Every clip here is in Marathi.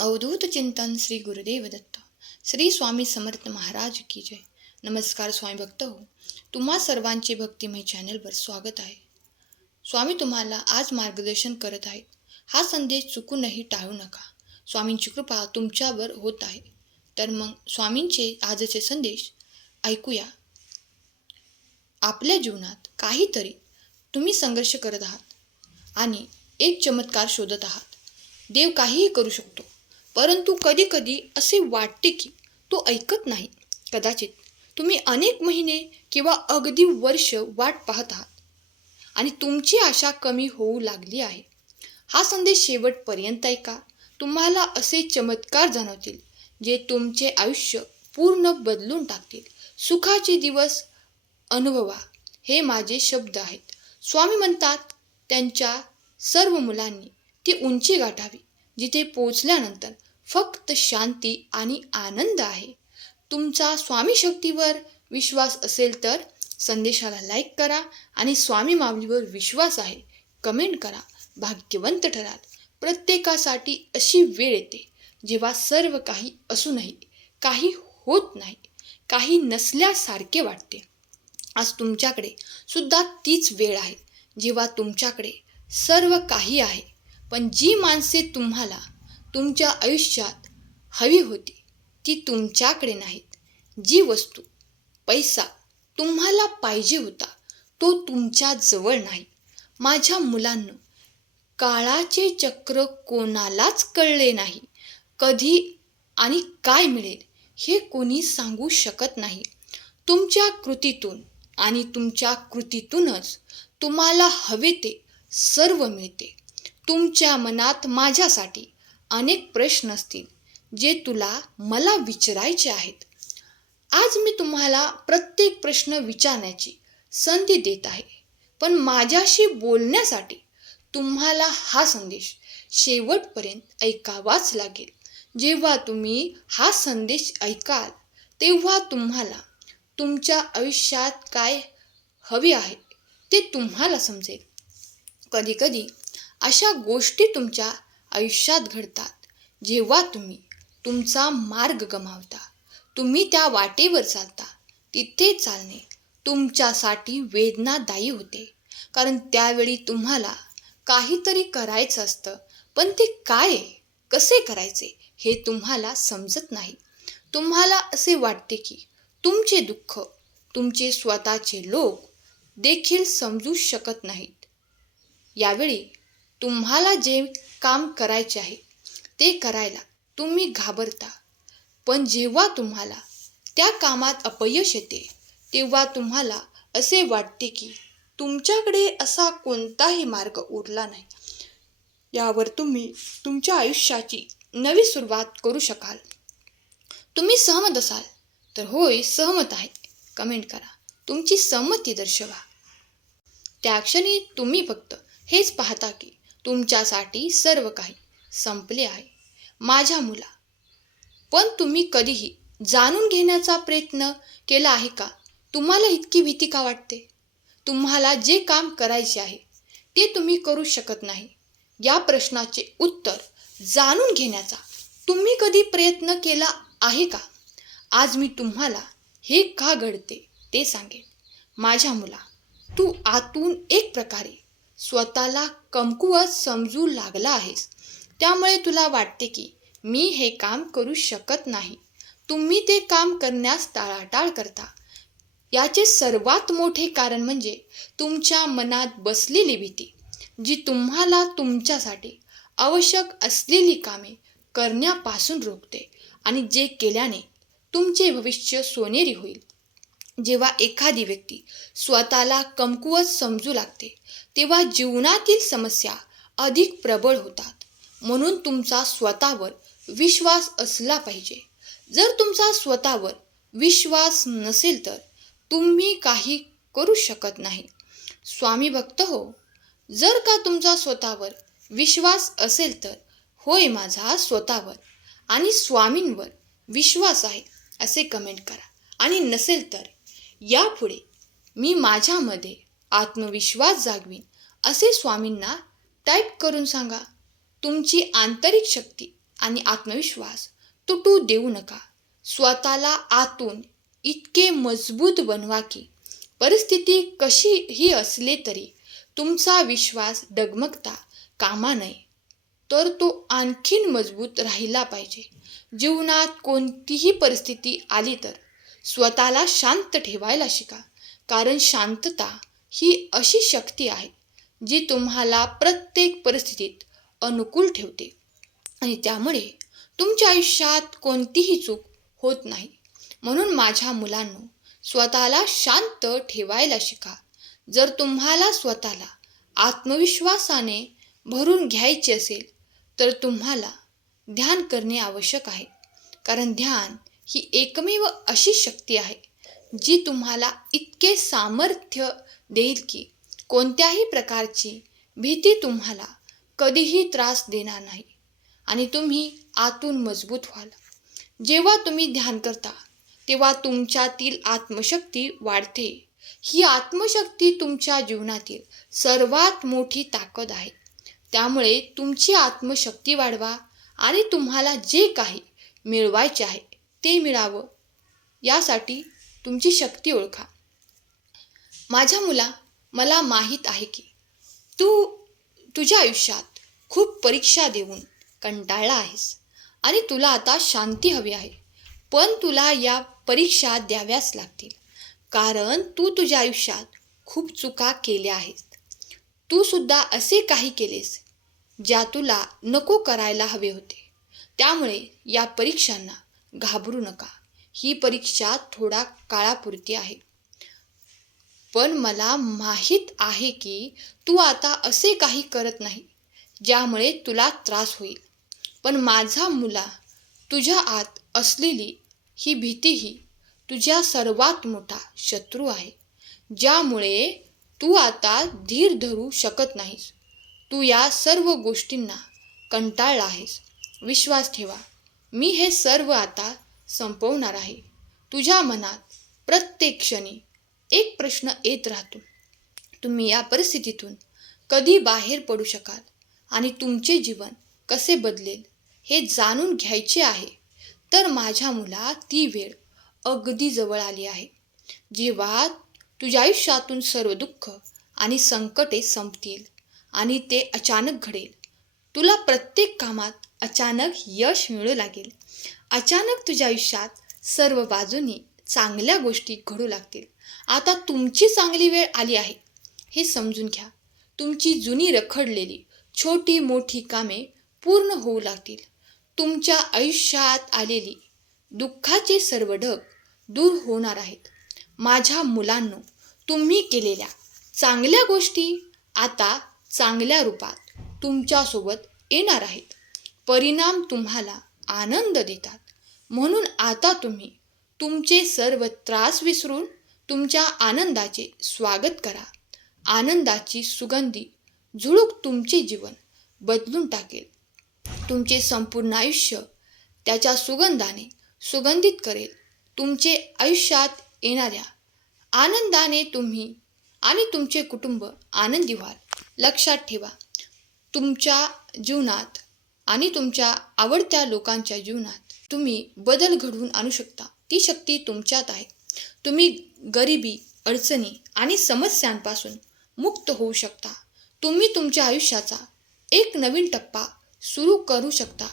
अवधूत चिंतन श्री गुरुदेव दत्त. श्री स्वामी समर्थ महाराज की जय. नमस्कार स्वामी भक्त हो, तुम्हा सर्वांचे भक्तिमय चॅनलवर स्वागत आहे. स्वामी तुम्हाला आज मार्गदर्शन करत आहेत. हा संदेश चुकूनही टाळू नका. स्वामींची कृपा तुमच्यावर होत आहे. तर मग स्वामींचे आजचे संदेश ऐकूया. आपल्या जीवनात काहीतरी तुम्ही संघर्ष करत आहात आणि एक चमत्कार शोधत आहात. देव काहीही करू शकतो, परंतु कधी कधी असे वाटते की तो ऐकत नाही. कदाचित तुम्ही अनेक महिने किंवा अगदी वर्ष वाट पाहत आहात आणि तुमची आशा कमी होऊ लागली आहे. हा संदेश शेवटपर्यंत ऐका. तुम्हाला असे चमत्कार जाणवतील जे तुमचे आयुष्य पूर्ण बदलून टाकतील. सुखाचे दिवस अनुभवा, हे माझे शब्द आहेत. स्वामी म्हणतात त्यांच्या सर्व मुलांनी ती उंची गाठावी जिथे पोचल्यानंतर फक्त शांती आणि आनंद आहे. तुमचा स्वामी शक्तीवर विश्वास असेल तर संदेशाला लाईक करा आणि स्वामी माऊलीवर विश्वास आहे कमेंट करा. भाग्यवंत ठराल. प्रत्येकासाठी अशी वेळ येते जेव्हा सर्व काही असूनही काही होत नाही, काही नसल्यासारखे वाटते. आज तुमच्याकडे सुद्धा तीच वेळ आहे जेव्हा तुमच्याकडे सर्व काही आहे, पण जी माणसे तुम्हाला तुमच्या आयुष्यात हवी होती ती तुमच्याकडे नाहीत. जी वस्तू, पैसा तुम्हाला पाहिजे होता तो तुमच्या जवळ नाही. माझ्या मुलांनो, काळाचे चक्र कोणालाच कळले नाही. कधी आणि काय मिळेल हे कोणी सांगू शकत नाही. तुमच्या कृतीतून आणि तुमच्या कृतीतूनच तुम्हाला हवे ते सर्व मिळते. तुमच्या मनात माझ्यासाठी अनेक प्रश्न असतील जे मला विचारायचे आहेत. आज मी तुम्हाला प्रत्येक प्रश्न विचारण्याची संधी देत आहे, पण माझ्याशी बोलण्यासाठी तुम्हाला हा संदेश शेवटपर्यंत ऐकावाच लागेल. जेव्हा तुम्ही हा संदेश ऐकाल तेव्हा तुम्हाला तुमच्या आयुष्यात काय हवे आहे ते तुम्हाला समजेल. कधीकधी अशा गोष्टी तुमच्या आयुष्यात घडतात जेव्हा तुम्ही तुमचा मार्ग गमावता. तुम्ही त्या वाटेवर चालता, तिथे चालणे तुमच्यासाठी वेदनादायी होते, कारण त्यावेळी तुम्हाला काहीतरी करायचं असतं, पण ते काय, कसे करायचे हे तुम्हाला समजत नाही. तुम्हाला असे वाटते की तुमचे दुःख तुमचे स्वतःचे लोक देखील समजू शकत नाहीत. यावेळी तुम्हाला जे काम करायचे आहे ते करायला तुम्ही घाबरता, पण जेव्हा तुम्हाला त्या कामात अपयश येते तेव्हा तुम्हाला असे वाटते की तुमच्याकडे असा कोणताही मार्ग उरला नाही. यावर तुम्ही तुमच्या आयुष्याची नवी सुरुवात करू शकाल. तुम्ही सहमत असाल तर होय सहमत आहे कमेंट करा. तुमची सहमती दर्शवा. त्या क्षणी तुम्ही फक्त हेच पाहता की तुमच्यासाठी सर्व काही संपले आहे. माझ्या मुला, पण तुम्ही कधीही जाणून घेण्याचा प्रयत्न केला आहे का? तुम्हाला इतकी भीती का वाटते? तुम्हाला जे काम करायचे आहे ते तुम्ही करू शकत नाही. या प्रश्नाचे उत्तर जाणून घेण्याचा तुम्ही कधी प्रयत्न केला आहे का? आज मी तुम्हाला हे का घडते ते सांगेन. माझ्या मुला, तू आतून एक प्रकारे स्वतःला कमकुवत समजू लागला आहेस. त्यामुळे तुला वाटते की मी हे काम करू शकत नाही. तुम्ही ते काम करण्यास टाळाटाळ करता. याचे सर्वात मोठे कारण म्हणजे तुमच्या मनात बसलेली भीती, जी तुम्हाला तुमच्यासाठी आवश्यक असलेली कामे करण्यापासून रोखते आणि जे केल्याने तुमचे भविष्य सोनेरी होईल. जेव्हा एखादी व्यक्ती स्वतःला कमकुवत समजू लागते तेव्हा जीवनातील समस्या अधिक प्रबळ होतात. म्हणून तुमचा स्वतःवर विश्वास असला पाहिजे. जर तुमचा स्वतःवर विश्वास नसेल तर तुम्ही काही करू शकत नाही. स्वामी भक्त हो, जर का तुमचा स्वतःवर विश्वास असेल तर होय माझा स्वतःवर आणि स्वामींवर विश्वास आहे असे कमेंट करा. आणि नसेल तर यापुढे मी माझ्यामध्ये आत्मविश्वास जागवीन असे स्वामींना टाईप करून सांगा. तुमची आंतरिक शक्ती आणि आत्मविश्वास तुटू देऊ नका. स्वतःला आतून इतके मजबूत बनवा की परिस्थिती कशीही असले तरी तुमचा विश्वास डगमगता कामा नये, तर तो आणखीन मजबूत राहिला पाहिजे. जीवनात कोणतीही परिस्थिती आली तर स्वतःला शांत ठेवायला शिका, कारण शांतता ही अशी शक्ती आहे जी तुम्हाला प्रत्येक परिस्थितीत अनुकूल ठेवते आणि त्यामुळे तुमच्या आयुष्यात कोणतीही चूक होत नाही. म्हणून माझ्या मुलांनो, स्वतःला शांत ठेवायला शिका. जर तुम्हाला स्वतःला आत्मविश्वासाने भरून घ्यायचे असेल तर तुम्हाला ध्यान करणे आवश्यक आहे, कारण ध्यान ही एकमेव अशी शक्ती आहे जी तुम्हाला इतके सामर्थ्य देईल की कोणत्याही प्रकारची भीती तुम्हाला कधीही त्रास देणार नाही आणि तुम्ही आतून मजबूत व्हाल. जेव्हा तुम्ही ध्यान करता तेव्हा तुमच्यातील आत्मशक्ती वाढते. ही आत्मशक्ती तुमच्या जीवनातील सर्वात मोठी ताकद आहे. त्यामुळे तुमची आत्मशक्ती वाढवा आणि तुम्हाला जे काही मिळवायचे आहे ते मिळावं, यासाठी तुमची शक्ती ओळखा. माझ्या मुला, मला माहीत आहे की तू तुझ्या आयुष्यात खूप परीक्षा देऊन कंटाळला आहेस आणि तुला आता शांती हवी आहे. पण तुला या परीक्षा द्याव्याच लागतील, कारण तू तुझ्या आयुष्यात खूप चुका केल्या आहेत. तू सुद्धा असे काही केलेस ज्या तुला नको करायला हवे होते. त्यामुळे या परीक्षांना घाबरू नका. ही परीक्षा थोडा काळापुरती आहे. पण मला माहीत आहे की तू आता असे काही करत नाही ज्यामुळे तुला त्रास होईल. पण माझा मुला, तुझ्या आत असलेली ही भीतीही तुझ्या सर्वात मोठा शत्रू आहे, ज्यामुळे तू आता धीर धरू शकत नाहीस. तू या सर्व गोष्टींना कंटाळला आहेस. विश्वास ठेवा, मी हे सर्व आता संपवणार आहे. तुझ्या मनात प्रत्येक क्षणी एक प्रश्न येत राहतो, तुम्ही या परिस्थितीतून कधी बाहेर पडू शकाल आणि तुमचे जीवन कसे बदलेल हे जाणून घ्यायचे आहे. तर माझ्या मुला, ती वेळ अगदी जवळ आली आहे जेव्हा तुझ्या आयुष्यातून सर्व दुःख आणि संकटे संपतील आणि ते अचानक घडेल. तुला प्रत्येक कामात अचानक यश मिळू लागेल. अचानक तुझ्या आयुष्यात सर्व बाजूनी चांगल्या गोष्टी घडू लागतील. आता तुमची चांगली वेळ आली आहे हे समजून घ्या. तुमची जुनी रखडलेली छोटी मोठी कामे पूर्ण होऊ लागतील. तुमच्या आयुष्यात आलेली दुःखाचे सर्व ढग दूर होणार आहेत. माझ्या मुलांनो, तुम्ही केलेल्या चांगल्या गोष्टी आता चांगल्या रूपात तुमच्यासोबत येणार आहेत. परिणाम तुम्हाला आनंद देतात. म्हणून आता तुम्ही तुमचे सर्व त्रास विसरून तुमच्या आनंदाचे स्वागत करा. आनंदाची सुगंधी झुळूक तुमचे जीवन बदलून टाकेल. तुमचे संपूर्ण आयुष्य त्याच्या सुगंधाने सुगंधित करेल. तुमचे आयुष्यात येणाऱ्या आनंदाने तुम्ही आणि तुमचे कुटुंब आनंदी व्हाल. लक्षात ठेवा, तुमच्या जीवनात आणि तुमच्या आवडत्या लोकांच्या जीवनात तुम्ही बदल घडवून आणू शकता. ती शक्ती तुमच्यात आहे. तुम्ही गरिबी, अडचणी आणि समस्यांपासून मुक्त होऊ शकता. तुम्ही तुमच्या आयुष्याचा एक नवीन टप्पा सुरू करू शकता.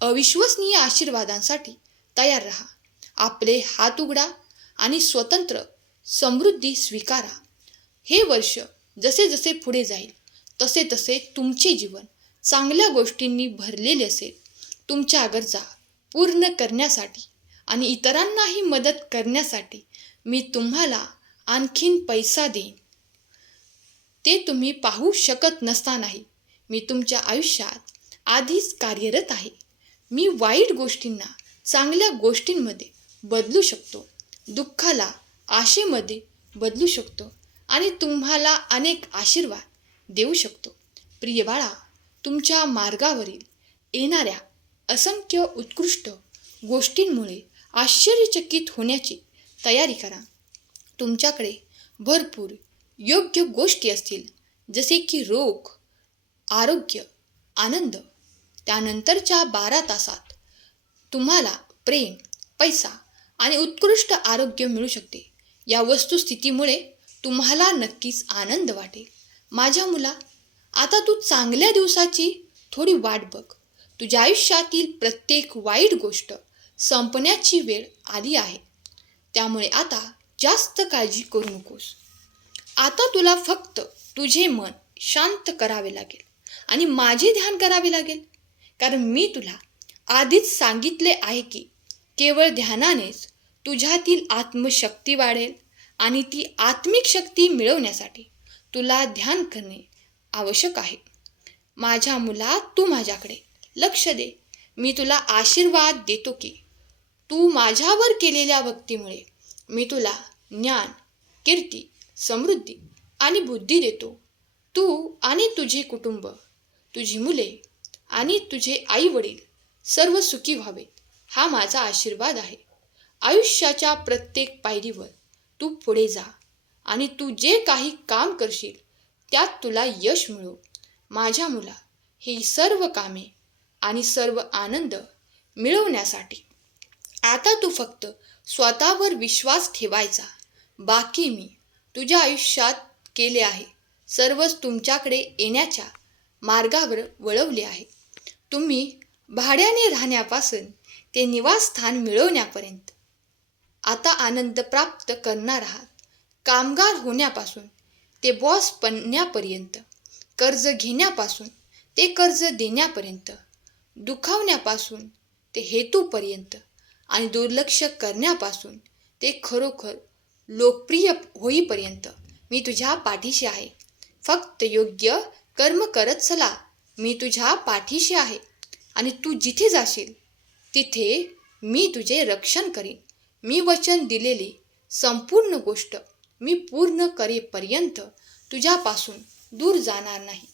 अविश्वसनीय आशीर्वादांसाठी तयार राहा. आपले हात उघडा आणि स्वतंत्र समृद्धी स्वीकारा. हे वर्ष जसे जसे पुढे जाईल तसे तसे तुमचे जीवन चांगल्या गोष्टींनी भरलेले असेल. तुमच्या गरजा पूर्ण करण्यासाठी आणि इतरांनाही मदत करण्यासाठी मी तुम्हाला आणखीन पैसा देईन. ते तुम्ही पाहू शकत नसतानाही मी तुमच्या आयुष्यात आधीच कार्यरत आहे. मी वाईट गोष्टींना चांगल्या गोष्टींमध्ये बदलू शकतो, दुःखाला आशेमध्ये बदलू शकतो आणि तुम्हाला अनेक आशीर्वाद देऊ शकतो. प्रिय बाळा, तुमच्या मार्गावरील येणाऱ्या असंख्य उत्कृष्ट गोष्टींमुळे आश्चर्यचकित होण्याची तयारी करा. तुमच्याकडे भरपूर योग्य गोष्टी असतील, जसे की रोग, आरोग्य, आनंद, त्यानंतरच्या 12 तासात तुम्हाला प्रेम, पैसा आणि उत्कृष्ट आरोग्य मिळू शकते. या वस्तुस्थितीमुळे तुम्हाला नक्कीच आनंद वाटेल. माझ्या मुला, आता तू चांगल्या दिवसाची थोडी वाट बघ. तुझ्या आयुष्यातील प्रत्येक वाईट गोष्ट संपण्याची वेळ आली आहे. त्यामुळे आता जास्त काळजी करू नकोस. आता तुला फक्त तुझे मन शांत करावे लागेल आणि माझे ध्यान करावे लागेल. कारण मी तुला आधीच सांगितले आहे की केवळ ध्यानानेच तुझ्यातील आत्मशक्ती वाढेल आणि ती आत्मिक शक्ती मिळवण्यासाठी तुला ध्यान करणे आवश्यक आहे. माझ्या मुला, तू माझ्याकडे लक्ष दे. मी तुला आशीर्वाद देतो की तू माझ्यावर केलेल्या भक्तीमुळे मी तुला ज्ञान, कीर्ती, समृद्धी आणि बुद्धी देतो. तू आणि तुझे कुटुंब, तुझी मुले आणि तुझे आई वडील सर्व सुखी व्हावेत, हा माझा आशीर्वाद आहे. आयुष्याच्या प्रत्येक पायरीवर तू पुढे जा आणि तू जे काही काम करशील त्यात तुला यश मिळो. माझ्या मुला, ही सर्व कामे आणि सर्व आनंद मिळवण्यासाठी आता तू फक्त स्वतःवर विश्वास ठेवायचा. बाकी मी तुझ्या आयुष्यात केले आहे सर्वच तुमच्याकडे येण्याच्या मार्गावर वळवले आहे. तुम्ही भाड्याने राहण्यापासून ते निवासस्थान मिळवण्यापर्यंत आता आनंद प्राप्त करणार आहात. कामगार होण्यापासून ते बॉस बनण्यापर्यंत, कर्ज घेण्यापासून ते कर्ज देण्यापर्यंत, दुखावण्यापासून ते हेतूपर्यंत आणि दुर्लक्ष करण्यापासून ते खरोखर लोकप्रिय होईपर्यंत मी तुझ्या पाठीशी आहे. फक्त योग्य कर्म करत चला. मी तुझ्या पाठीशी आहे आणि तू जिथे जाशील तिथे मी तुझे रक्षण करीन. मी वचन दिलेली संपूर्ण गोष्ट मी पूर्ण करेपर्यंत तुझ्यापासून दूर जाणार नाही.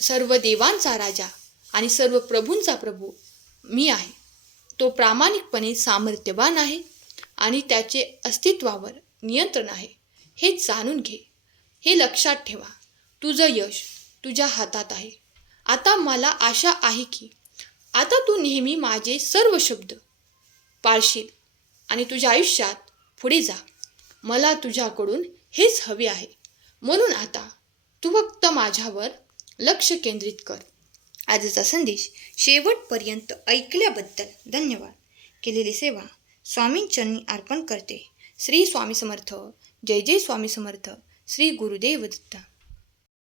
सर्व देवांचा राजा आणि सर्व प्रभूंचा प्रभू मी आहे. तो प्रामाणिकपणे सामर्थ्यवान आहे आणि त्याचे अस्तित्वावर नियंत्रण आहे. हे जाणून घे. हे लक्षात ठेवा. तुझं यश तुझ्या हातात आहे. आता मला आशा आहे की आता तू नेहमी माझे सर्व शब्द पाळशील आणि तुझ्या आयुष्यात पुढे जा. मला तुझ्याकडून हेच हवे आहे. म्हणून आता तू फक्त माझ्यावर लक्ष केंद्रित कर. आजचा संदेश शेवटपर्यंत ऐकल्याबद्दल धन्यवाद. केलेली सेवा स्वामींचरणी अर्पण करते. श्री स्वामी समर्थ. जय जय स्वामी समर्थ. श्री गुरुदेव दत्त.